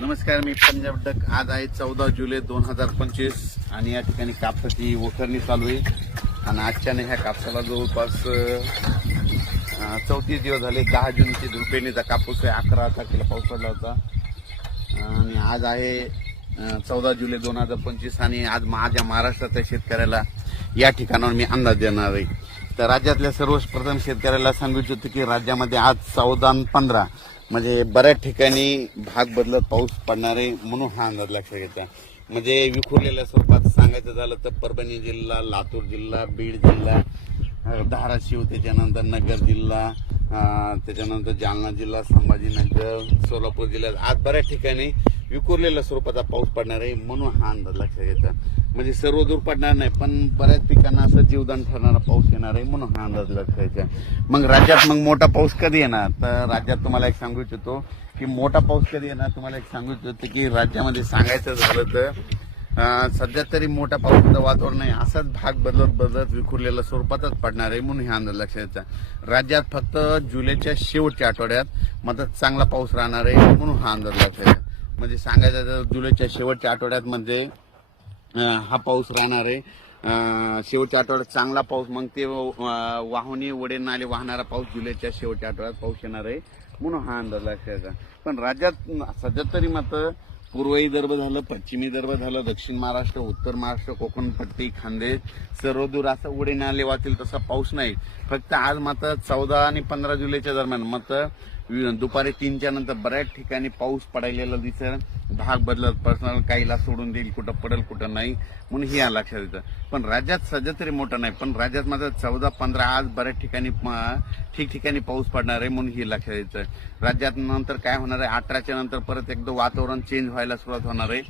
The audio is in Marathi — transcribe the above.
नमस्कार मी पंजाब डक आज आहे चौदा जुलै दोन हजार पंचवीस आणि या ठिकाणी कापसाची वखरणी चालू आहे. आणि आजच्याने ह्या कापसाला जवळपास चौतीस दिवस झाले दहा जूनची रुपेणीचा कापूस आहे अकरा तारखेला पाऊस पडला होता. आणि आज आहे चौदा जुलै दोन हजार पंचवीस आणि आज माझ्या महाराष्ट्राच्या शेतकऱ्याला या ठिकाणावर मी अंदाज देणार आहे. तर राज्यातल्या सर्वप्रथम शेतकऱ्याला सांगू इच्छितो की राज्यामध्ये आज चौदा पंधरा म्हणजे बऱ्याच ठिकाणी भाग बदलत पाऊस पडणार आहे म्हणून हा अंदाज लक्षात घ्यायचा म्हणजे विखुरलेल्या स्वरूपात सांगायचं झालं तर परभणी जिल्हा लातूर जिल्हा बीड जिल्हा धाराशिव त्याच्यानंतर नगर जिल्हा त्याच्यानंतर जालना जिल्हा संभाजीनगर सोलापूर जिल्ह्यात आज बऱ्याच ठिकाणी विखुरलेल्या स्वरूपाचा पाऊस पडणार आहे म्हणून हा अंदाज लक्षात घ्यायचा म्हणजे सर्व दूर पडणार नाही पण बऱ्याच पिकांना असं जीवदान ठरणारा पाऊस येणार आहे म्हणून हा अंदाज लक्षात घ्यायचा मग राज्यात मग मोठा पाऊस कधी येणार? तर राज्यात तुम्हाला एक सांगू इच्छितो की मोठा पाऊस कधी येणार? तुम्हाला एक सांगू इच्छितो की राज्यामध्ये सांगायचं झालं तर सध्या तरी मोठ्या पावसाचं वातावरण नाही असाच भाग बदलत बदलत विखुरलेल्या स्वरूपातच पडणार आहे म्हणून हे अंदाज लक्षात राज्यात फक्त जुलैच्या शेवटच्या आठवड्यात मात्र चांगला पाऊस राहणार आहे म्हणून हा अंदाज लक्षात म्हणजे सांगायचं तर जुलैच्या शेवटच्या आठवड्यात म्हणजे हा पाऊस राहणार आहे. शेवटच्या आठवड्यात चांगला पाऊस मग ते अं, वाहुनी वडे नाले वाहणारा पाऊस जुलैच्या शेवटच्या आठवड्यात पाऊस येणार आहे म्हणून हा अंदाज लक्षात पण राज्यात सध्या तरी मात्र पूर्व विदर्भ झालं पश्चिमी विदर्भ झालं दक्षिण महाराष्ट्र उत्तर महाराष्ट्र कोकण पट्टी खानदेश सर्व दूर असं उडे नाले वाचेल तसा पाऊस नाही. फक्त आज मात्र चौदा आणि पंधरा जुलैच्या दरम्यान मात्र दुपारी तीनच्या नंतर बऱ्याच ठिकाणी पाऊस पडायलेला दिसेल. भाग बदलत पर्सनल काहीला सोडून देईल कुठं पडेल कुठं नाही. म्हणून हे या लक्षात येतं. पण राज्यात सध्या तरी मोठं नाही. पण राज्यात मात्र चौदा पंधरा आज बऱ्याच ठिकाणी ठिकठिकाणी पाऊस पडणार आहे म्हणून हे लक्षात येतं. राज्यात नंतर काय होणार आहे? अठराच्या नंतर परत एकदा वातावरण चेंज व्हायला सुरुवात होणार आहे.